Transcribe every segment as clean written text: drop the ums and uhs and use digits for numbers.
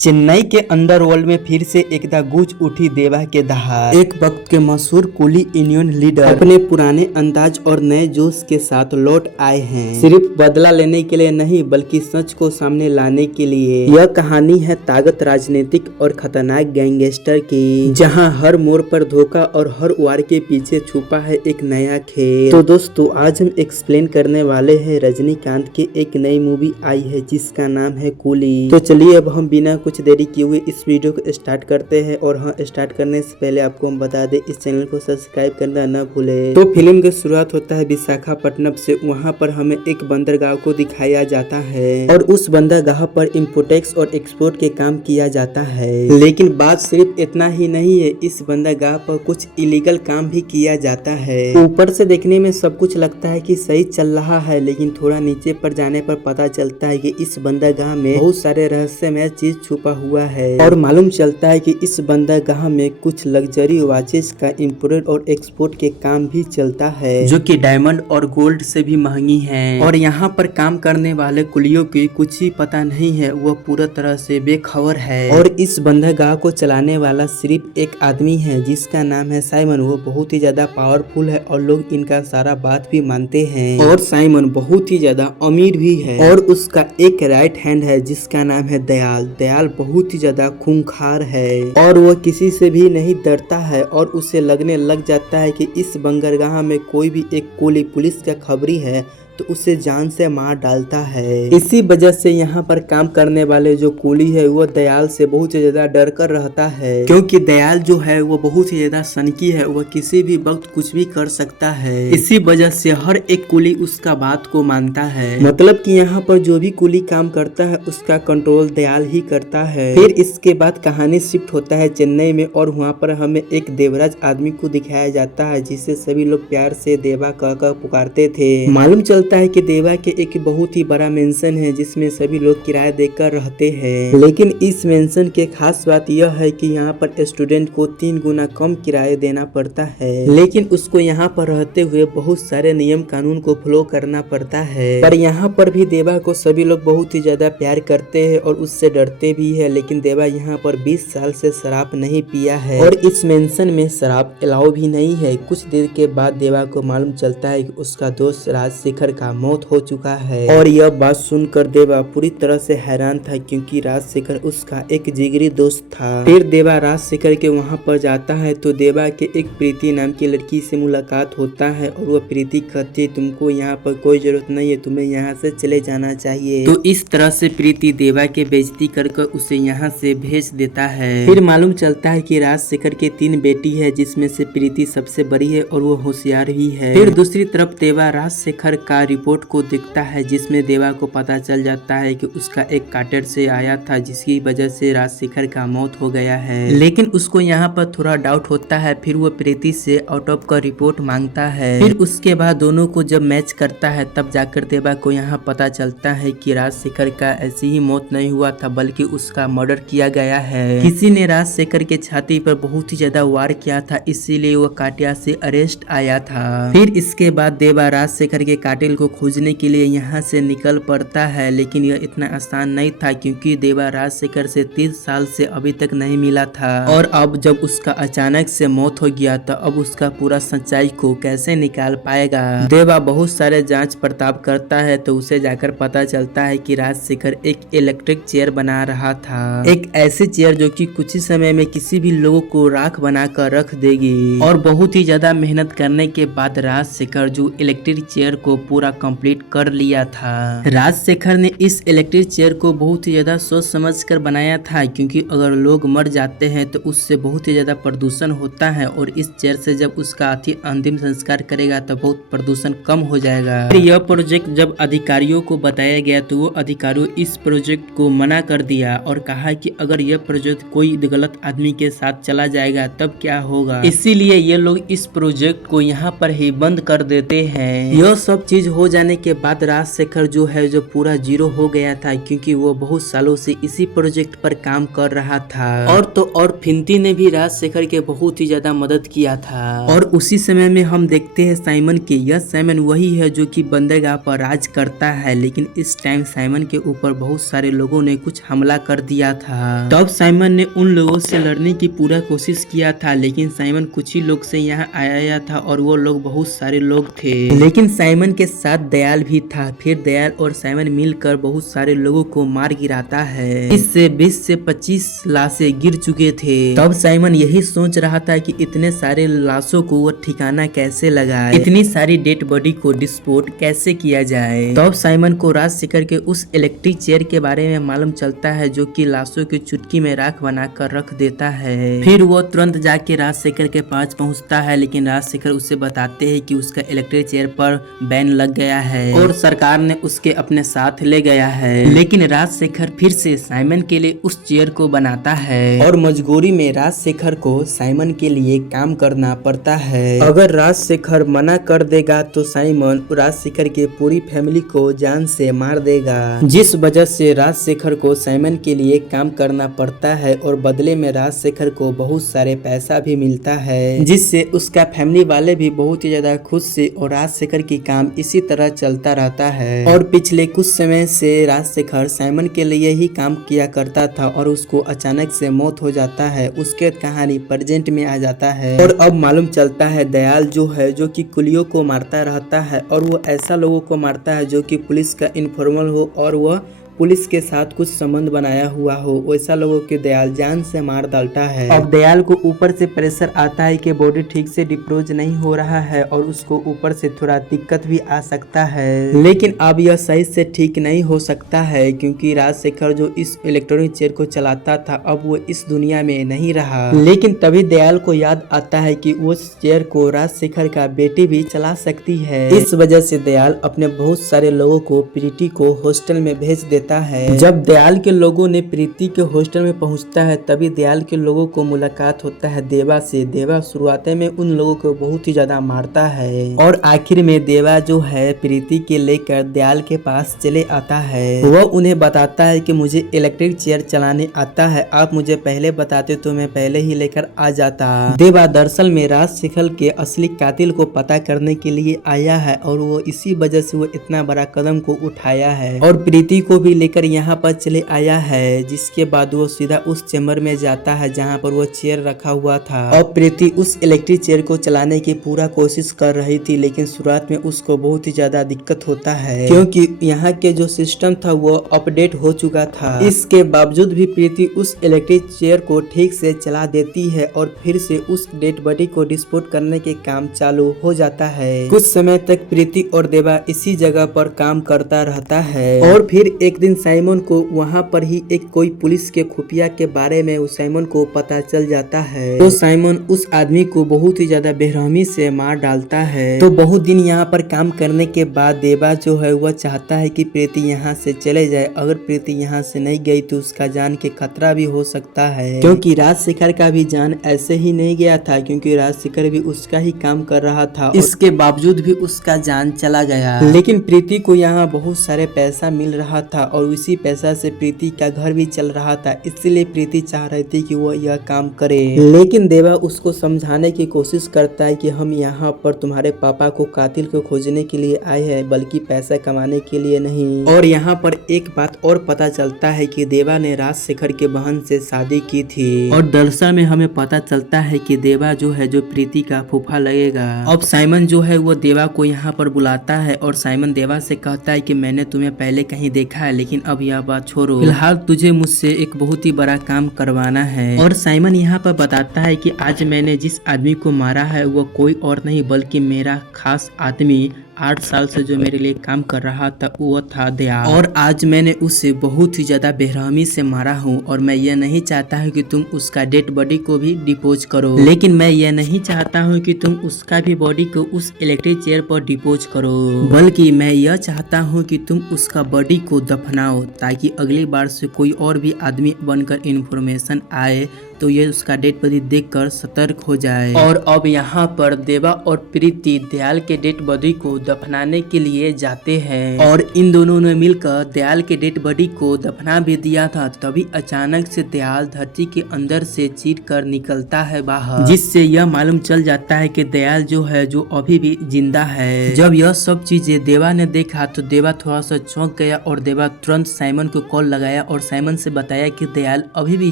चेन्नई के अंडरवर्ल्ड में फिर से एकदा गूंज उठी देवा के दहाड़। एक वक्त के मशहूर कुली यूनियन लीडर अपने पुराने अंदाज और नए जोश के साथ लौट आए हैं, सिर्फ बदला लेने के लिए नहीं बल्कि सच को सामने लाने के लिए। यह कहानी है ताकत, राजनीतिक और खतरनाक गैंगस्टर की, जहां हर मोड़ पर धोखा और हर वार के पीछे छुपा है एक नया खेल। तो दोस्तों, आज हम एक्सप्लेन करने वाले हैं रजनीकांत की एक नई मूवी आई है जिसका नाम है कुली। तो चलिए अब हम बिना कुछ देरी किए हुए इस वीडियो को स्टार्ट करते हैं। और हाँ, स्टार्ट करने से पहले आपको हम बता दें, इस चैनल को सब्सक्राइब करना न भूले। तो फिल्म की शुरुआत होता है विशाखापट्टनम से। वहाँ पर हमें एक बंदरगाह को दिखाया जाता है और उस बंदरगाह पर इम्पोर्टेक्स और एक्सपोर्ट के काम किया जाता है। लेकिन बात सिर्फ इतना ही नहीं है, इस बंदरगाह पर कुछ इलीगल काम भी किया जाता है। ऊपर से देखने में सब कुछ लगता है कि सही चल रहा है, लेकिन थोड़ा नीचे पर जाने पर पता चलता है कि इस बंदरगाह में बहुत सारे रहस्यमय चीज छुपा हुआ है। और मालूम चलता है कि इस बंदरगाह में कुछ लग्जरी वॉचेस का इंपोर्ट और एक्सपोर्ट के काम भी चलता है, जो कि डायमंड और गोल्ड से भी महंगी है। और यहाँ पर काम करने वाले कुलियों की कुछ ही पता नहीं है, वह पूरा तरह से बेखबर है। और इस बंदरगाह को चलाने वाला सिर्फ एक आदमी है जिसका नाम है साइमन। वो बहुत ही ज्यादा पावरफुल है और लोग इनका सारा बात भी मानते हैं। और साइमन बहुत ही ज्यादा अमीर भी है। और उसका एक राइट हैंड है जिसका नाम है दयाल। दयाल बहुत ही ज्यादा खूंखार है और वो किसी से भी नहीं डरता है। और उसे लगने लग जाता है कि इस बंदरगाह में कोई भी एक कुली पुलिस का खबरी है तो उसे जान से मार डालता है। इसी वजह से यहाँ पर काम करने वाले जो कुली है वो दयाल से बहुत ही ज्यादा डर कर रहता है, क्योंकि दयाल जो है वो बहुत ही ज्यादा सनकी है, वो किसी भी वक्त कुछ भी कर सकता है। इसी वजह से हर एक कुली उसका बात को मानता है। मतलब कि यहाँ पर जो भी कुली काम करता है उसका कंट्रोल दयाल ही करता है। फिर इसके बाद कहानी शिफ्ट होता है चेन्नई में और वहाँ पर हमें एक देवराज आदमी को दिखाया जाता है जिसे सभी लोग प्यार से देवा कहकर पुकारते थे। मालूम चलता है कि देवा के एक बहुत ही बड़ा मेंशन है जिसमें सभी लोग किराया देकर रहते हैं। लेकिन इस मेंशन के खास बात यह है कि यहाँ पर स्टूडेंट को 3 गुना कम किराया देना पड़ता है। लेकिन उसको यहाँ पर रहते हुए बहुत सारे नियम कानून को फॉलो करना पड़ता है। पर यहाँ पर भी देवा को सभी लोग बहुत ही ज्यादा प्यार करते हैं और उससे डरते भी है। लेकिन देवा यहाँ पर 20 साल से शराब नहीं पिया है और इस मेंशन में शराब अलाउ भी नहीं है। कुछ देर के बाद देवा को मालूम चलता है कि उसका दोस्त राजशेखर का मौत हो चुका है। और यह बात सुनकर देवा पूरी तरह से हैरान था, क्योंकि राजशेखर उसका एक जिगरी दोस्त था। फिर देवा राजशेखर के वहाँ पर जाता है तो देवा के एक प्रीति नाम की लड़की से मुलाकात होता है और वह प्रीति कहती है तुमको यहाँ पर कोई जरूरत नहीं है, तुम्हें यहाँ से चले जाना चाहिए। तो इस तरह से प्रीति देवा के बेइज्जती कर उसे यहाँ से भेज देता है। फिर मालूम चलता है कि राजशेखर के 3 बेटी है जिसमें से प्रीति सबसे बड़ी है और वो होशियार भी है। फिर दूसरी तरफ देवा राजशेखर का रिपोर्ट को देखता है जिसमें देवा को पता चल जाता है कि उसका एक काटर से आया था जिसकी वजह से राजशेखर का मौत हो गया है। लेकिन उसको यहाँ पर थोड़ा डाउट होता है। फिर वो प्रीति से आउट ऑफ का रिपोर्ट मांगता है। फिर उसके बाद दोनों को जब मैच करता है तब जाकर देवा को यहाँ पता चलता है कि राजशेखर का ऐसी ही मौत नहीं हुआ था बल्कि उसका मर्डर किया गया है। किसी ने राजशेखर के छाती पर बहुत ही ज्यादा वार किया था, इसीलिए वो काटिया से अरेस्ट आया था। फिर इसके बाद देवा राजशेखर के कातिल को खोजने के लिए यहाँ से निकल पड़ता है। लेकिन यह इतना आसान नहीं था, क्योंकि देवा राजशेखर से 30 साल से अभी तक नहीं मिला था। और अब जब उसका अचानक से मौत हो गया तो अब उसका पूरा सच्चाई को कैसे निकाल पाएगा। देवा बहुत सारे जांच पड़ताल करता है तो उसे जाकर पता चलता है कि राजशेखर एक इलेक्ट्रिक चेयर बना रहा था, एक ऐसी चेयर जो कि कुछ ही समय में किसी भी लोगों को राख बनाकर रख देगी। और बहुत ही ज्यादा मेहनत करने के बाद राजशेखर जो इलेक्ट्रिक चेयर को पूरा कंप्लीट कर लिया था। राजशेखर ने इस इलेक्ट्रिक चेयर को बहुत ही ज्यादा सोच समझ कर बनाया था, क्योंकि अगर लोग मर जाते हैं तो उससे बहुत ही ज्यादा प्रदूषण होता है और इस चेयर से जब उसका अंतिम संस्कार करेगा तो बहुत प्रदूषण कम हो जाएगा। फिर यह प्रोजेक्ट जब अधिकारियों को बताया गया तो वो अधिकारियों इस प्रोजेक्ट को मना कर दिया और कहा कि अगर यह प्रोजेक्ट कोई गलत आदमी के साथ चला जाएगा तब क्या होगा। इसीलिए ये लोग इस प्रोजेक्ट को यहाँ पर ही बंद कर देते हैं। यह सब चीज हो जाने के बाद राजशेखर जो है जो पूरा जीरो हो गया था, क्योंकि वो बहुत सालों से इसी प्रोजेक्ट पर काम कर रहा था। और फिंती ने भी राजशेखर के बहुत ही ज्यादा मदद किया था। और उसी समय में हम देखते हैं साइमन के, यह साइमन वही है जो कि बंदरगाह पर राज करता है, लेकिन इस टाइम साइमन के ऊपर बहुत सारे लोगों ने कुछ हमला कर दिया था। तब साइमन ने उन लोगों से लड़ने की पूरा कोशिश किया था, लेकिन साइमन कुछ ही लोग से यहाँ आया था और वो लोग बहुत सारे लोग थे। लेकिन साइमन के साथ दयाल भी था। फिर दयाल और साइमन मिलकर बहुत सारे लोगों को मार गिराता है। इससे 20 से 25 लाशें गिर चुके थे। तब साइमन यही सोच रहा था कि इतने सारे लाशों को वो ठिकाना कैसे लगाए, इतनी सारी डेड बॉडी को डिस्पोज कैसे किया जाए। तब साइमन को राजशेखर के उस इलेक्ट्रिक चेयर के बारे में मालूम चलता है जो कि लाशों की चुटकी में राख बनाकर रख देता है। फिर वो तुरंत जाके राजशेखर के पास पहुंचता है, लेकिन राजशेखर उससे बताते हैं कि उसका इलेक्ट्रिक चेयर पर बैन लग गया है और सरकार ने उसके अपने साथ ले गया है। लेकिन राजशेखर फिर से साइमन के लिए उस चेयर को बनाता है और मजबूरी में राजशेखर को साइमन के लिए काम करना पड़ता है। अगर राजशेखर मना कर देगा तो साइमन राजशेखर के पूरी फैमिली को जान से मार देगा, जिस वजह से राजशेखर को साइमन के लिए काम करना पड़ता है और बदले में राजशेखर को बहुत सारे पैसा भी मिलता है, जिससे उसका फैमिली वाले भी बहुत ही ज्यादा खुश से और राजशेखर की काम इसी तरह चलता रहता है। और पिछले कुछ समय से राजशेखर साइमन के लिए ही काम किया करता था और उसको अचानक से मौत हो जाता है। उसके कहानी प्रेजेंट में आ जाता है और अब मालूम चलता है दयाल जो है जो कि कुलियों को मारता रहता है और वो ऐसा लोगों को मारता है जो कि पुलिस का इन्फॉर्मल हो और वह पुलिस के साथ कुछ संबंध बनाया हुआ हो, वैसा लोगों के दयाल जान से मार डालता है। अब दयाल को ऊपर से प्रेशर आता है कि बॉडी ठीक से डिप्रोज नहीं हो रहा है और उसको ऊपर से थोड़ा दिक्कत भी आ सकता है, लेकिन अब यह सही से ठीक नहीं हो सकता है क्योंकि राजशेखर जो इस इलेक्ट्रॉनिक चेयर को चलाता था अब वो इस दुनिया में नहीं रहा। लेकिन तभी दयाल को याद आता है कि उस चेयर को राजशेखर का बेटी भी चला सकती है। इस वजह से दयाल अपने बहुत सारे लोगों को प्रीति को हॉस्टल में भेज देता है। जब दयाल के लोगों ने प्रीति के हॉस्टल में पहुंचता है तभी दयाल के लोगों को मुलाकात होता है देवा से। देवा शुरुआत में उन लोगों को बहुत ही ज्यादा मारता है और आखिर में देवा जो है प्रीति के लेकर दयाल के पास चले आता है। वह उन्हें बताता है कि मुझे इलेक्ट्रिक चेयर चलाने आता है, आप मुझे पहले बताते तो मैं पहले ही लेकर आ जाता। देवा दरअसल में राजशेखर के असली कातिल को पता करने के लिए आया है और वो इसी वजह से वो इतना बड़ा कदम को उठाया है और प्रीति को भी लेकर यहाँ पर चले आया है, जिसके बाद वो सीधा उस चेम्बर में जाता है जहाँ पर वो चेयर रखा हुआ था और प्रीति उस इलेक्ट्रिक चेयर को चलाने की पूरा कोशिश कर रही थी, लेकिन शुरुआत में उसको बहुत ही ज्यादा दिक्कत होता है क्योंकि यहाँ के जो सिस्टम था वो अपडेट हो चुका था। इसके बावजूद भी प्रीति उस इलेक्ट्रिक चेयर को ठीक से चला देती है और फिर से उस डेड बॉडी को डिस्पोज करने के काम चालू हो जाता है। कुछ समय तक प्रीति और देवा इसी जगह पर काम करता रहता है और फिर एक दिन साइमन को वहाँ पर ही एक कोई पुलिस के खुफिया के बारे में साइमन को पता चल जाता है, तो साइमन उस आदमी को बहुत ही ज्यादा बेरहमी से मार डालता है। तो बहुत दिन यहाँ पर काम करने के बाद देवा जो है वह चाहता है कि प्रीति यहाँ से चले जाए। अगर प्रीति यहाँ से नहीं गई तो उसका जान के खतरा भी हो सकता है, क्योंकि राजशेखर का भी जान ऐसे ही नहीं गया था, क्योंकि राजशेखर भी उसका ही काम कर रहा था। इसके बावजूद भी उसका जान चला गया, लेकिन प्रीति को यहाँ बहुत सारे पैसा मिल रहा था और उसी पैसा से प्रीति का घर भी चल रहा था, इसलिए प्रीति चाह रही थी कि वो यह काम करे। लेकिन देवा उसको समझाने की कोशिश करता है कि हम यहाँ पर तुम्हारे पापा को कातिल को खोजने के लिए आए हैं, बल्कि पैसा कमाने के लिए नहीं। और यहाँ पर एक बात और पता चलता है कि देवा ने राजशेखर के बहन से शादी की थी और दरअसल में हमें पता चलता है कि देवा जो है जो प्रीति का फूफा लगेगा। अब साइमन जो है वो देवा को यहाँ पर बुलाता है और साइमन देवा से कहता है कि मैंने तुम्हें पहले कहीं देखा है, लेकिन अब यह बात छोड़ो, फिलहाल तुझे मुझसे एक बहुत ही बड़ा काम करवाना है। और साइमन यहाँ पर बताता है कि आज मैंने जिस आदमी को मारा है वो कोई और नहीं बल्कि मेरा खास आदमी 8 साल से जो मेरे लिए काम कर रहा था वो था दयाल, और आज मैंने उसे बहुत ही ज्यादा बेरहमी से मारा हूँ और मैं ये नहीं चाहता हूँ कि तुम उसका डेड बॉडी को भी डिपोज करो, लेकिन मैं ये नहीं चाहता हूँ कि तुम उसका भी बॉडी को उस इलेक्ट्रिक चेयर पर डिपोज करो, बल्कि मैं यह चाहता हूँ कि तुम उसका बॉडी को दफनाओ ताकि अगली बार से कोई और भी आदमी बनकर इन्फॉर्मेशन आए तो ये उसका डेड बॉडी देखकर सतर्क हो जाए। और अब यहाँ पर देवा और प्रीति दयाल के डेड बॉडी को दफनाने के लिए जाते हैं और इन दोनों ने मिलकर दयाल के डेड बॉडी को दफना भी दिया था। तभी अचानक से दयाल धरती के अंदर से चीर कर निकलता है बाहर, जिससे यह मालूम चल जाता है कि दयाल जो है जो अभी भी जिंदा है। जब यह सब चीजें देवा ने देखा तो देवा थोड़ा सा चौंक गया और देवा तुरंत साइमन को कॉल लगाया और साइमन से बताया कि दयाल अभी भी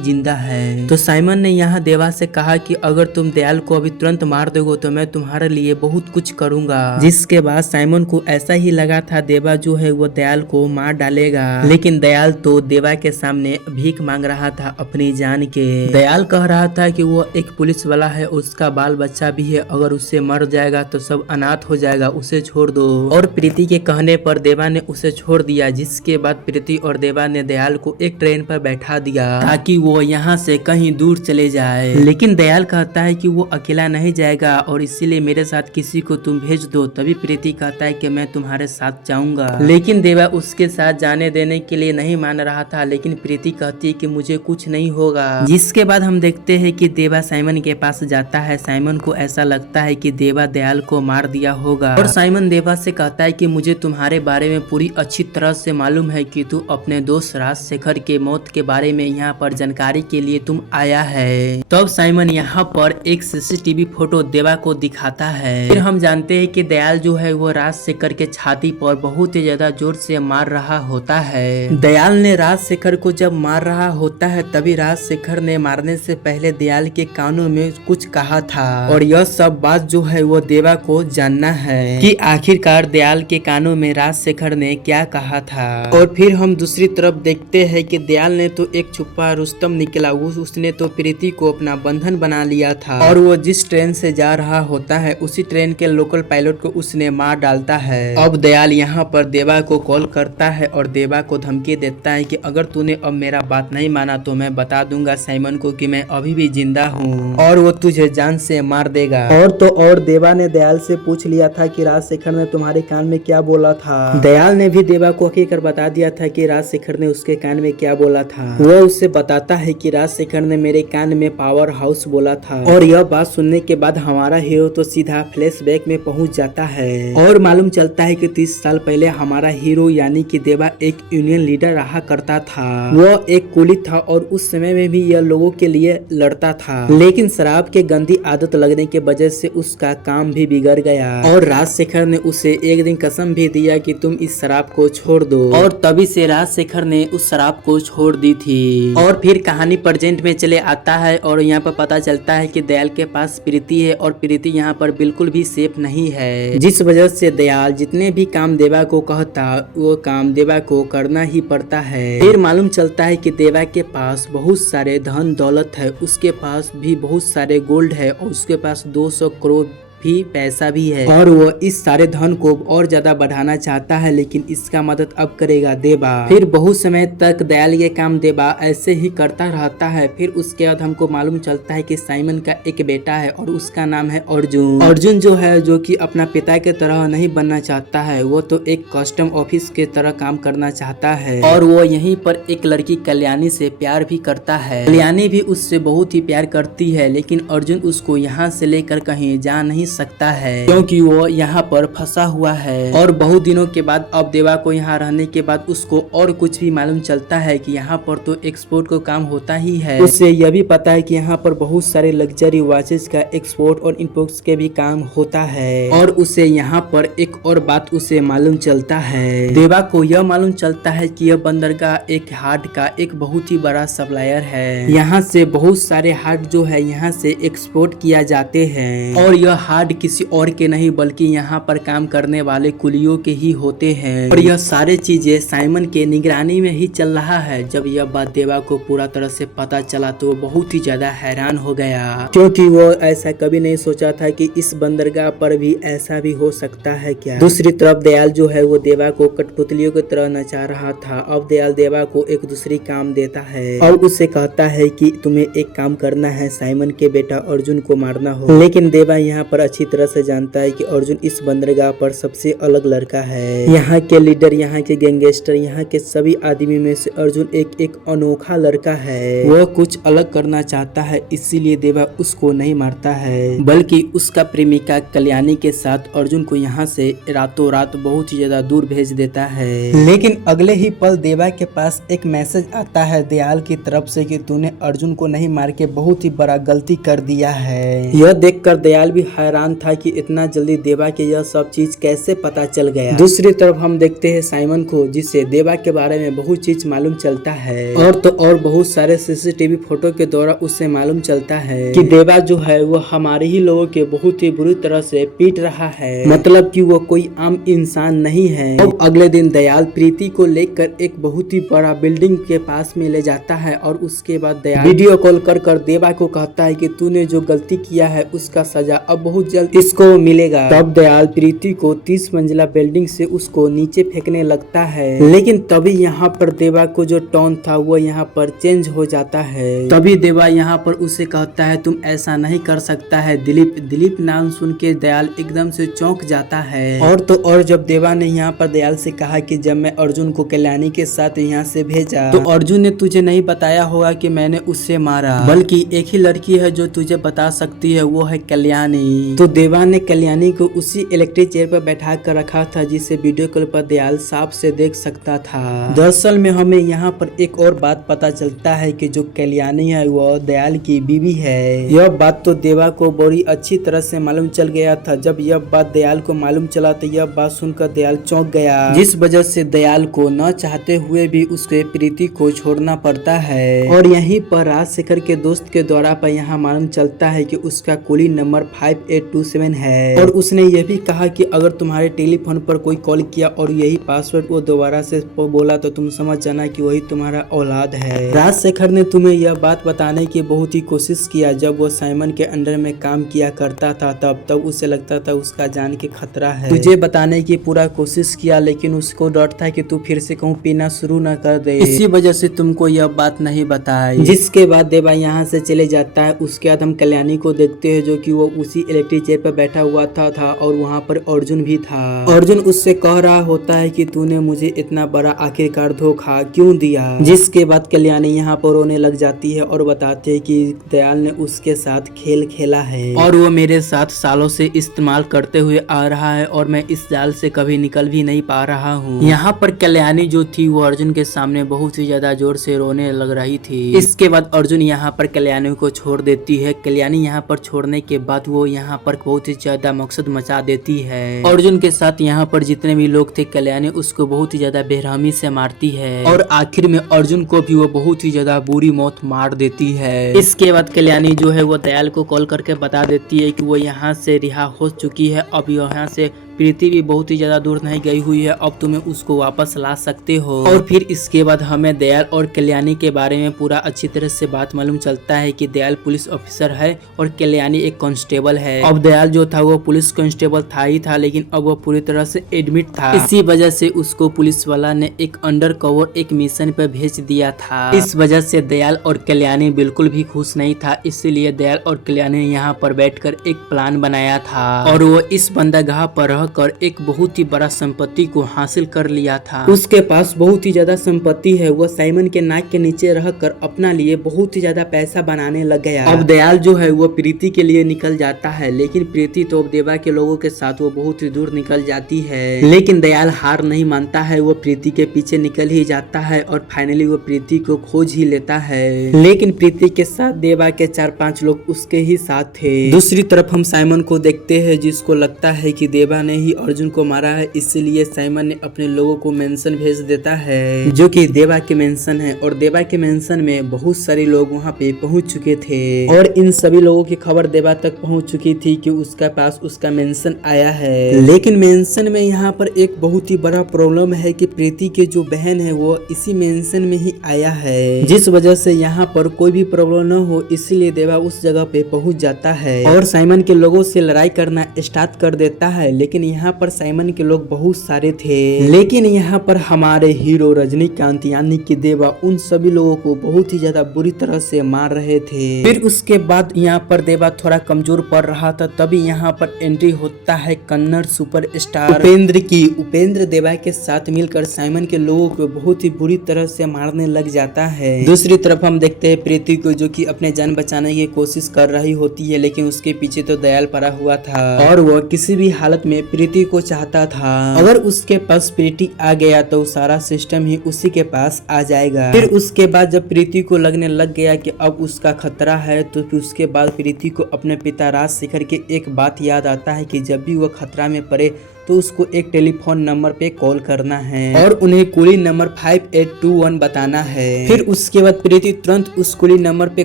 जिंदा है। तो साइमन ने यहाँ देवा से कहा कि अगर तुम दयाल को अभी तुरंत मार दोगे तो मैं तुम्हारे लिए बहुत कुछ करूंगा। जिसके बाद साइमन को ऐसा ही लगा था देवा जो है वो दयाल को मार डालेगा, लेकिन दयाल तो देवा के सामने भीख मांग रहा था अपनी जान के। दयाल कह रहा था कि वो एक पुलिस वाला है, उसका बाल बच्चा भी है, अगर उससे मर जाएगा तो सब अनाथ हो जाएगा, उसे छोड़ दो। और प्रीति के कहने पर देवा ने उसे छोड़ दिया। जिसके बाद प्रीति और देवा ने दयाल को एक ट्रेन पर बैठा दिया ताकि वो यहाँ से कहीं दूर चले जाए। लेकिन दयाल कहता है कि वो अकेला नहीं जाएगा और इसीलिए मेरे साथ किसी को तुम भेज दो। तभी प्रीति कहता है कि मैं तुम्हारे साथ जाऊंगा, लेकिन देवा उसके साथ जाने देने के लिए नहीं मान रहा था। लेकिन प्रीति कहती है कि मुझे कुछ नहीं होगा। जिसके बाद हम देखते हैं कि देवा साइमन के पास जाता है। साइमन को ऐसा लगता है कि देवा दयाल को मार दिया होगा और साइमन देवा से कहता है कि मुझे तुम्हारे बारे में पूरी अच्छी तरह से मालूम है कि तू अपने दोस्त राजशेखर के मौत के बारे में यहाँ पर जानकारी के लिए तुम आया है। तब साइमन यहाँ पर एक सीसीटीवी फोटो देवा को दिखाता है। फिर हम जानते हैं कि दयाल जो है वो राजशेखर के छाती पर बहुत ही ज्यादा जोर से मार रहा होता है। दयाल ने राजशेखर को जब मार रहा होता है तभी राजशेखर ने मारने से पहले दयाल के कानों में कुछ कहा था और यह सब बात जो है वो देवा को जानना है कि आखिरकार दयाल के कानों में राजशेखर ने क्या कहा था। और फिर हम दूसरी तरफ देखते हैं कि दयाल ने तो एक छुपा रुस्तम निकला, उसने तो प्रीति को अपना बंधन बना लिया था और वो जिस ट्रेन से जा रहा होता है उसी ट्रेन के लोकल पायलट को उसने मार डालता है। अब दयाल यहाँ पर देवा को कॉल करता है और देवा को धमकी देता है कि अगर तूने अब मेरा बात नहीं माना तो मैं बता दूंगा साइमन को कि मैं अभी भी जिंदा हूँ और वो तुझे जान से मार देगा। और तो और देवा ने दयाल से पूछ लिया था कि राजशेखर ने तुम्हारे कान में क्या बोला था। दयाल ने भी देवा को हकीकत बता दिया था कि राजशेखर ने उसके कान में क्या बोला था। वो उससे बताता है कि राजशेखर ने मेरे कान में पावर हाउस बोला था। और यह बात सुनने के बाद हमारा हीरो तो सीधा फ्लैशबैक में पहुंच जाता है और मालूम चलता है कि 30 साल पहले हमारा हीरो यानी कि देवा एक यूनियन लीडर रहा करता था। वो एक कुली था और उस समय में भी यह लोगों के लिए लड़ता था, लेकिन शराब के गंदी आदत लगने के वजह से उसका काम भी बिगड़ गया और राजशेखर ने उसे एक दिन कसम भी दिया कि तुम इस शराब को छोड़ दो और तभी से राजशेखर ने उस शराब को छोड़ दी थी। और फिर कहानी प्रेजेंट में चले आता है और यहाँ पर पता चलता है कि दयाल के पास प्रीति है और प्रीति यहाँ पर बिल्कुल भी सेफ नहीं है, जिस वजह से दयाल जितने भी काम देवा को कहता वो काम देवा को करना ही पड़ता है। फिर मालूम चलता है कि देवा के पास बहुत सारे धन दौलत है, उसके पास भी बहुत सारे गोल्ड है और उसके पास 200 करोड़ भी पैसा भी है और वो इस सारे धन को और ज्यादा बढ़ाना चाहता है, लेकिन इसका मदद अब करेगा देवा। फिर बहुत समय तक दयाल ये काम देवा ऐसे ही करता रहता है। फिर उसके बाद हमको मालूम चलता है कि साइमन का एक बेटा है और उसका नाम है अर्जुन। अर्जुन जो है जो कि अपना पिता के तरह नहीं बनना चाहता है, वो तो एक कस्टम ऑफिस के तरह काम करना चाहता है और वो यहीं पर एक लड़की कल्याणी से प्यार भी करता है। कल्याणी भी उससे बहुत ही प्यार करती है, लेकिन अर्जुन उसको यहाँ से लेकर कहीं जा नहीं सकता है क्योंकि वो यहाँ पर फंसा हुआ है। और बहुत दिनों के बाद अब देवा को यहाँ रहने के बाद उसको और कुछ भी मालूम चलता है कि यहाँ पर तो एक्सपोर्ट का काम होता ही है। उससे यह भी पता है कि यहाँ पर बहुत सारे लग्जरी वॉचेस का एक्सपोर्ट और इम्पोर्ट के भी काम होता है। और उसे यहाँ पर एक और बात उसे मालूम चलता है, देवा को यह मालूम चलता है कि यह बंदरगाह एक हार्ड का एक बहुत ही बड़ा सप्लायर है। यहाँ से बहुत सारे हार्ड जो है यहाँ से एक्सपोर्ट किया जाते हैं और यह हार्ड किसी और के नहीं बल्कि यहाँ पर काम करने वाले कुलियों के ही होते हैं। और यह सारे चीजें साइमन के निगरानी में ही चल रहा है। जब यह बात देवा को पूरा तरह से पता चला तो वो बहुत ही ज्यादा हैरान हो गया, क्योंकि वो ऐसा कभी नहीं सोचा था कि इस बंदरगाह पर भी ऐसा भी हो सकता है क्या। दूसरी तरफ दयाल जो है वो देवा को कठपुतलियों की तरह नचा रहा था। अब दयाल देवा को एक दूसरी काम देता है और उससे कहता है कि तुम्हें एक काम करना है, साइमन के बेटा अर्जुन को मारना हो। लेकिन देवा यहाँ पर अच्छी तरह से जानता है कि अर्जुन इस बंदरगाह पर सबसे अलग लड़का है। यहाँ के लीडर, यहाँ के गैंगस्टर, यहाँ के सभी आदमी में से अर्जुन एक अनोखा लड़का है। वह कुछ अलग करना चाहता है, इसीलिए देवा उसको नहीं मारता है, बल्कि उसका प्रेमिका कल्याणी के साथ अर्जुन को यहाँ से रातों रात बहुत ही ज्यादा दूर भेज देता है। लेकिन अगले ही पल देवा के पास एक मैसेज आता है दयाल की तरफ से कि तूने अर्जुन को नहीं मार के बहुत ही बड़ा गलती कर दिया है। यह देखकर दयाल भी हैरान था कि इतना जल्दी देवा के यह सब चीज कैसे पता चल गया। दूसरी तरफ हम देखते हैं साइमन को, जिससे देवा के बारे में बहुत चीज मालूम चलता है और तो और बहुत सारे सीसीटीवी फोटो के द्वारा उससे मालूम चलता है कि देवा जो है वो हमारे ही लोगों के बहुत ही बुरी तरह से पीट रहा है, मतलब कि वो कोई आम इंसान नहीं है। अब अगले दिन दयाल प्रीति को लेकर एक बहुत ही बड़ा बिल्डिंग के पास में ले जाता है और उसके बाद दयाल वीडियो कॉल कर देवा को कहता है कि तूने जो गलती किया है उसका सजा अब बहुत जल्द इसको मिलेगा। तब दयाल प्रीति को 30 मंजिला बिल्डिंग से उसको नीचे फेंकने लगता है, लेकिन तभी यहाँ पर देवा को जो टोन था वो यहाँ पर चेंज हो जाता है। तभी देवा यहाँ पर उसे कहता है तुम ऐसा नहीं कर सकता है दिलीप नाम सुन के दयाल एकदम से चौंक जाता है। और तो और जब देवा ने यहाँ पर दयाल से कहा कि जब मैं अर्जुन को कल्याणी के साथ यहाँ से भेजा तो अर्जुन ने तुझे नहीं बताया होगा कि मैंने उससे मारा, बल्कि एक ही लड़की है जो तुझे बता सकती है, वो है कल्याणी। तो देवा ने कल्याणी को उसी इलेक्ट्रिक चेयर पर बैठा कर रखा था जिसे वीडियो कॉल पर दयाल साफ से देख सकता था। दरअसल में हमें यहाँ पर एक और बात पता चलता है कि जो कल्याणी है वो दयाल की बीवी है। यह बात तो देवा को बड़ी अच्छी तरह से मालूम चल गया था। जब यह बात दयाल को मालूम चला तो यह बात सुनकर दयाल चौंक गया, जिस वजह से दयाल को न चाहते हुए भी उसके प्रीति को छोड़ना पड़ता है। और यहीं पर राजशेखर के दोस्त के द्वारा पर यहाँ मालूम चलता है कि उसका कुली नंबर 5827 है और उसने यह भी कहा कि अगर तुम्हारे टेलीफोन पर कोई कॉल किया और यही पासवर्ड वो दोबारा से बोला तो तुम समझ जाना कि वही तुम्हारा औलाद है। राजशेखर ने तुम्हें यह बात बताने की बहुत ही कोशिश किया। जब वो साइमन के अंडर में काम किया करता था तब उसे लगता था उसका जान के खतरा है। तुझे बताने की पूरा कोशिश किया, लेकिन उसको डर था कि तू फिर से कहूँ पीना शुरू न कर दे, इसी वजह से तुमको यह बात नहीं बताई। जिसके बाद देवा यहाँ से चले जाता है। उसके बाद हम कल्याणी को देखते हैं जो कि वो उसी इलेक्ट्रिक चेयर पर बैठा हुआ था और वहाँ पर अर्जुन भी था। अर्जुन उससे कह रहा होता है कि तूने मुझे इतना बड़ा आखिरकार धोखा क्यों दिया। जिसके बाद कल्याणी यहाँ पर रोने लग जाती है और बताते है कि दयाल ने उसके साथ खेल खेला है और वो मेरे साथ सालों से इस्तेमाल करते हुए आ रहा है और मैं इस जाल से कभी निकल भी नहीं पा रहा हूँ। यहाँ पर कल्याणी जो थी वो अर्जुन के सामने बहुत ही ज्यादा जोर से रोने लग रही थी। इसके बाद अर्जुन यहाँ पर कल्याणी को छोड़ देती है। कल्याणी यहाँ पर छोड़ने के बाद वो यहाँ पर बहुत ही ज्यादा मकसद मचा देती है। अर्जुन के साथ यहाँ पर जितने भी लोग थे कल्याणी उसको बहुत ही ज्यादा बेरहमी से मारती है और आखिर में अर्जुन को भी वो बहुत ही ज्यादा बुरी मौत मार देती है। इसके बाद कल्याणी जो है वो दयाल को कॉल करके बता देती है कि वो यहाँ से रिहा हो चुकी है। अब यहाँ से प्रीति भी बहुत ही ज्यादा दूर नहीं गई हुई है, अब तुम्हें उसको वापस ला सकते हो। और फिर इसके बाद हमें दयाल और कल्याणी के बारे में पूरा अच्छी तरह से बात मालूम चलता है कि दयाल पुलिस ऑफिसर है और कल्याणी एक कांस्टेबल है। अब दयाल जो था वो पुलिस कांस्टेबल था ही था, लेकिन अब वो पूरी तरह से एडमिट था। इसी वजह से उसको पुलिस वाला ने एक अंडर कवर एक मिशन पे भेज दिया था। इस वजह से दयाल और कल्याणी बिल्कुल भी खुश नहीं था, इसीलिए दयाल और कल्याणी ने यहाँ पर बैठकर एक प्लान बनाया था और वो इस बंदरगाह पर कर एक बहुत ही बड़ा संपत्ति को हासिल कर लिया था। उसके पास बहुत ही ज्यादा संपत्ति है। वो साइमन के नाक के नीचे रहकर अपना लिए बहुत ही ज्यादा पैसा बनाने लग गया। अब दयाल जो है वो प्रीति के लिए निकल जाता है, लेकिन प्रीति तो अब देवा के लोगों के साथ वो बहुत ही दूर निकल जाती है। लेकिन दयाल हार नहीं मानता है, वो प्रीति के पीछे निकल ही जाता है और फाइनली वो प्रीति को खोज ही लेता है। लेकिन प्रीति के साथ देवा के 4-5 लोग उसके ही साथ थे। दूसरी तरफ हम साइमन को देखते हैं, जिसको लगता है कि देवा ने ही अर्जुन को मारा है, इसलिए साइमन ने अपने लोगों को मेंशन भेज देता है जो कि देवा के मेंशन है। और देवा के मेंशन में बहुत सारे लोग वहां पे पहुंच चुके थे और इन सभी लोगों की खबर देवा तक पहुंच चुकी थी कि उसका पास उसका मेंशन आया है। लेकिन मेंशन में यहाँ पर एक बहुत ही बड़ा प्रॉब्लम है कि प्रीति के जो बहन है वो इसी मेंशन में ही आया है, जिस वजह से यहाँ पर कोई भी प्रॉब्लम न हो, इसीलिए देवा उस जगह पे पहुंच जाता है और साइमन के लोगों से लड़ाई करना स्टार्ट कर देता है। लेकिन यहाँ पर साइमन के लोग बहुत सारे थे। लेकिन यहाँ पर हमारे हीरो रजनीकांत यानी कि देवा उन सभी लोगों को बहुत ही ज्यादा बुरी तरह से मार रहे थे। फिर उसके बाद यहाँ पर देवा थोड़ा कमजोर पड़ रहा था, तभी यहाँ पर एंट्री होता है कन्नड़ सुपरस्टार उपेंद्र की। उपेंद्र देवा के साथ मिलकर साइमन के लोगों को बहुत ही बुरी तरह से मारने लग जाता है। दूसरी तरफ हम देखते हैं प्रीति को, जो कि अपने जान बचाने की कोशिश कर रही होती है, लेकिन उसके पीछे तो दयाल पड़ा हुआ था और वह किसी भी हालत में प्रीति को चाहता था। अगर उसके पास प्रीति आ गया तो सारा सिस्टम ही उसी के पास आ जाएगा। फिर उसके बाद जब प्रीति को लगने लग गया कि अब उसका खतरा है, तो फिर उसके बाद प्रीति को अपने पिता राजशेखर के एक बात याद आता है कि जब भी वह खतरा में पड़े तो उसको एक टेलीफोन नंबर पे कॉल करना है और उन्हें कुली नंबर 5821 बताना है। फिर उसके बाद प्रीति तुरंत उस कुली नंबर पे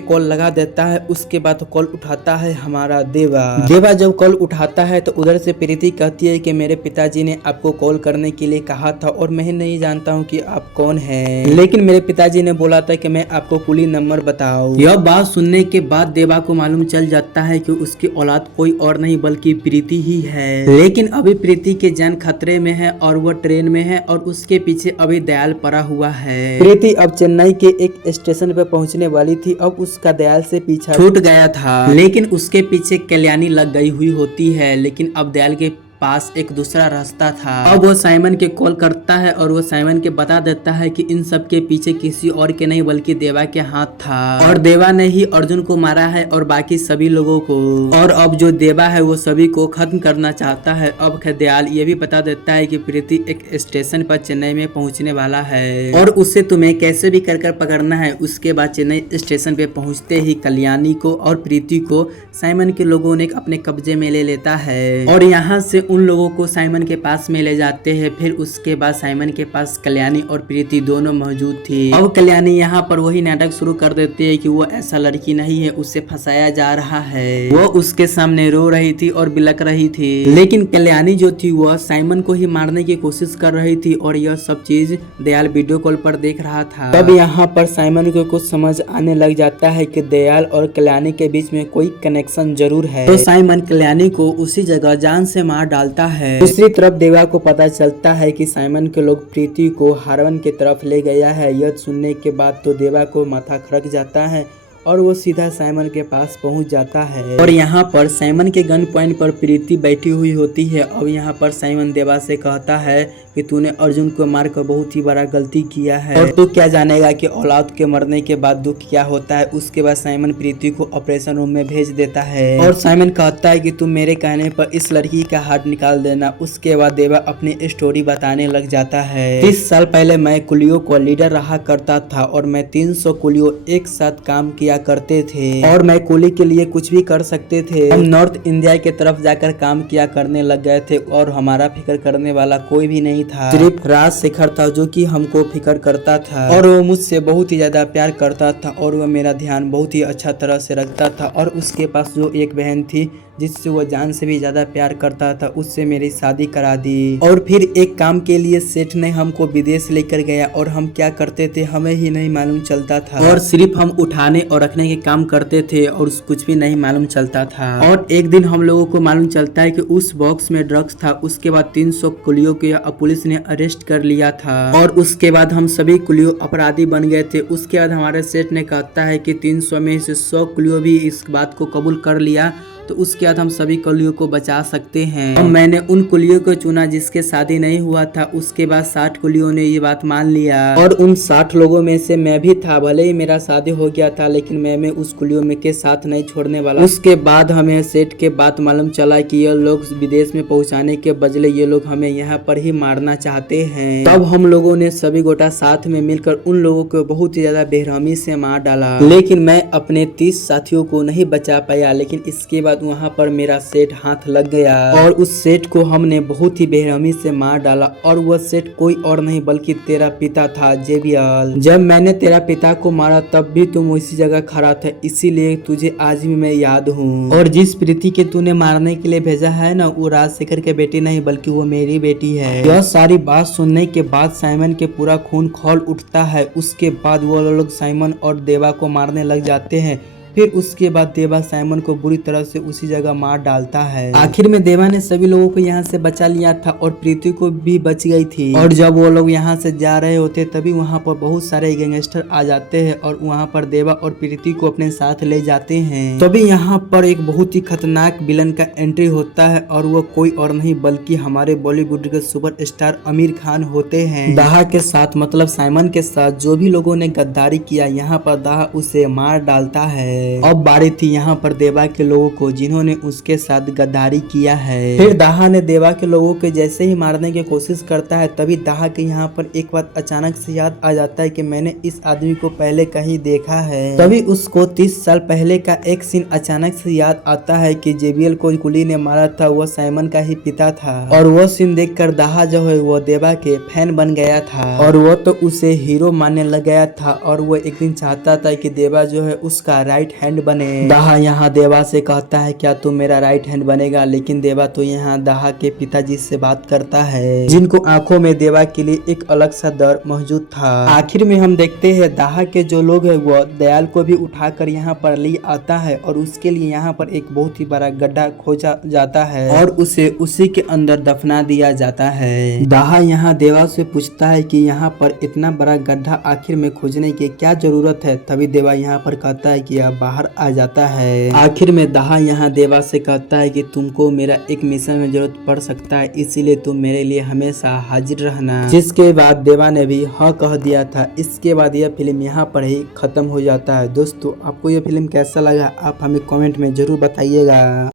कॉल लगा देता है। उसके बाद कॉल उठाता है हमारा देवा। देवा जब कॉल उठाता है तो उधर से प्रीति कहती है कि मेरे पिताजी ने आपको कॉल करने के लिए कहा था और मैं नहीं जानता हूँ कि आप कौन है, लेकिन मेरे पिताजी ने बोला था कि मैं आपको कुली नंबर बताऊं। यह बात सुनने के बाद देवा को मालूम चल जाता है कि उसकी औलाद कोई और नहीं बल्कि प्रीति ही है। लेकिन अभी प्रीति की जान खतरे में है और वह ट्रेन में है और उसके पीछे अभी दयाल पड़ा हुआ है। प्रीति अब चेन्नई के एक स्टेशन पे पहुंचने वाली थी। अब उसका दयाल से पीछा छूट गया था, लेकिन उसके पीछे कल्याणी लग गई हुई होती है। लेकिन अब दयाल के पास एक दूसरा रास्ता था। अब वो साइमन के कॉल करता है और वो साइमन के बता देता है कि इन सब के पीछे किसी और के नहीं बल्कि देवा के हाथ था और देवा ने ही अर्जुन को मारा है और बाकी सभी लोगों को। और अब जो देवा है वो सभी को खत्म करना चाहता है। अब दयाल ये भी बता देता है कि प्रीति एक स्टेशन पर चेन्नई में पहुंचने वाला है और उसे तुम्हें कैसे भी कर पकड़ना है। उसके बाद चेन्नई स्टेशन पे पहुंचते ही कल्याणी को और प्रीति को साइमन के लोगों ने अपने कब्जे में ले लेता है और यहाँ से उन लोगों को साइमन के पास में ले जाते हैं। फिर उसके बाद साइमन के पास कल्याणी और प्रीति दोनों मौजूद थी। अब कल्याणी यहाँ पर वही नाटक शुरू कर देती है कि वो ऐसा लड़की नहीं है, उसे फंसाया जा रहा है। वो उसके सामने रो रही थी और बिलक रही थी, लेकिन कल्याणी जो थी वह साइमन को ही मारने की कोशिश कर रही थी और यह सब चीज दयाल वीडियो कॉल पर देख रहा था। तब यहाँ पर साइमन को कुछ समझ आने लग जाता है कि दयाल और कल्याणी के बीच में कोई कनेक्शन जरूर है। तो साइमन कल्याणी को उसी जगह जान से मार डालता है। दूसरी तरफ देवा को पता चलता है कि साइमन के लोग प्रीति को हारवन की तरफ ले गया है। यह सुनने के बाद तो देवा को माथा खड़क जाता है और वो सीधा साइमन के पास पहुंच जाता है और यहाँ पर साइमन के गन पॉइंट पर प्रीति बैठी हुई होती है। अब यहाँ पर साइमन देवा से कहता है कि तूने अर्जुन को मारकर बहुत ही बड़ा गलती किया है और तू क्या जानेगा कि औलाद के मरने के बाद दुख क्या होता है। उसके बाद साइमन प्रीति को ऑपरेशन रूम में भेज देता है और साइमन कहता है कि तुम मेरे कहने पर इस लड़की का हार्ट निकाल देना। उसके बाद देवा अपनी स्टोरी बताने लग जाता है। 30 साल पहले मैं कुलियों को लीडर रहा करता था और मैं 300 कुलियों एक साथ काम किया करते थे और मैं कुली के लिए कुछ भी कर सकते थे। हम नॉर्थ इंडिया के तरफ जाकर काम किया करने लग गए थे और हमारा फिक्र करने वाला कोई भी नहीं था, सिर्फ राजशेखर था जो कि हमको फिक्र करता था और वो मुझसे बहुत ही ज्यादा प्यार करता था और वह मेरा ध्यान बहुत ही अच्छा तरह से रखता था। और उसके पास जो एक बहन थी जिससे वो जान से भी ज्यादा प्यार करता था, उससे मेरी शादी करा दी। और फिर एक काम के लिए सेठ ने हमको विदेश लेकर गया और हम क्या करते थे हमें ही नहीं मालूम चलता था और सिर्फ हम उठाने और रखने के काम करते थे और कुछ भी नहीं मालूम चलता था। और एक दिन हम लोगों को मालूम चलता है कि उस बॉक्स में ड्रग्स था। उसके बाद 300 कुलियों को पुलिस ने अरेस्ट कर लिया था और उसके बाद हम सभी कुलियों अपराधी बन गए थे। उसके बाद हमारे सेठ ने कहता है कि 300 में से 100 कुलियों भी इस बात को कबूल कर लिया तो उसके बाद हम सभी कुलियों को बचा सकते हैं। अब मैंने उन कुलियों को चुना जिसके शादी नहीं हुआ था। उसके बाद 60 कुलियों ने ये बात मान लिया और उन 60 लोगों में से मैं भी था। भले ही मेरा शादी हो गया था लेकिन मैं उस कुलियों में के साथ नहीं छोड़ने वाला। उसके बाद हमें सेठ के बात मालूम चला कि ये लोग विदेश में पहुंचाने के बदले ये लोग हमें यहाँ पर ही मारना चाहते हैं। तब हम लोगों ने सभी गोटा साथ में मिलकर उन लोगों को बहुत ही ज्यादा बेरहमी से मार डाला, लेकिन मैं अपने 30 साथियों को नहीं बचा पाया। लेकिन इसके बाद वहाँ पर मेरा सेठ हाथ लग गया और उस सेठ को हमने बहुत ही बेरहमी से मार डाला और वह सेठ कोई और नहीं बल्कि तेरा पिता था जेबियल। जब मैंने तेरा पिता को मारा तब भी तुम उसी जगह खड़ा था, इसीलिए तुझे आज भी मैं याद हूँ। और जिस प्रीति के तूने मारने के लिए भेजा है ना, वो राजशेखर के बेटी नहीं बल्कि वो मेरी बेटी है। यह सारी बात सुनने के बाद साइमन के पूरा खून खौल उठता है। उसके बाद वो लोग साइमन और देवा को मारने लग जाते हैं फिर उसके बाद देवा साइमन को बुरी तरह से उसी जगह मार डालता है। आखिर में देवा ने सभी लोगों को यहाँ से बचा लिया था और प्रीति को भी बच गई थी। और जब वो लोग यहाँ से जा रहे होते तभी वहाँ पर बहुत सारे गैंगस्टर आ जाते हैं और वहाँ पर देवा और प्रीति को अपने साथ ले जाते हैं। तभी यहाँ पर एक बहुत ही खतरनाक विलन का एंट्री होता है और वो कोई और नहीं बल्कि हमारे बॉलीवुड के सुपरस्टार आमिर खान होते हैं। दाहा के साथ मतलब साइमन के साथ जो भी लोगों ने गद्दारी किया यहाँ पर दाहा उसे मार डालता है। अब बारी थी यहाँ पर देवा के लोगों को जिन्होंने उसके साथ गद्दारी किया है। फिर दाहा ने देवा के लोगों के जैसे ही मारने की कोशिश करता है तभी दाहा के यहाँ पर एक बात अचानक से याद आ जाता है कि मैंने इस आदमी को पहले कहीं देखा है। तभी उसको 30 साल पहले का एक सीन अचानक से याद आता है कि जेबीएल को कुली ने मारा था वो साइमन का ही पिता था। और वो सीन देखकर दाहा जो है वो देवा के फैन बन गया था और वो तो उसे हीरो मानने लग गया था और वो एक दिन चाहता था कि देवा जो है उसका राइट हैंड बने। दाहा यहाँ देवा से कहता है क्या तू मेरा राइट हैंड बनेगा, लेकिन देवा तो यहाँ दाहा के पिताजी से बात करता है जिनको आंखों में देवा के लिए एक अलग सा डर मौजूद था। आखिर में हम देखते हैं दाहा के जो लोग है वो दयाल को भी उठाकर यहाँ पर ले आता है और उसके लिए यहाँ पर एक बहुत ही बड़ा गड्ढा खोजा जाता है और उसे उसी के अंदर दफना दिया जाता है। दाहा यहाँ देवा से पूछता है कि यहाँ पर इतना बड़ा गड्ढा आखिर में खोजने की क्या जरूरत है। तभी देवा यहाँ पर कहता है कि अब बाहर आ जाता है। आखिर में दाहा यहाँ देवा से कहता है कि तुमको मेरा एक मिशन में जरूरत पड़ सकता है, इसीलिए तुम मेरे लिए हमेशा हाजिर रहना। जिसके बाद देवा ने भी हाँ कह दिया था। इसके बाद यह फिल्म यहाँ पर ही खत्म हो जाता है। दोस्तों आपको यह फिल्म कैसा लगा आप हमें कमेंट में जरूर बताइएगा।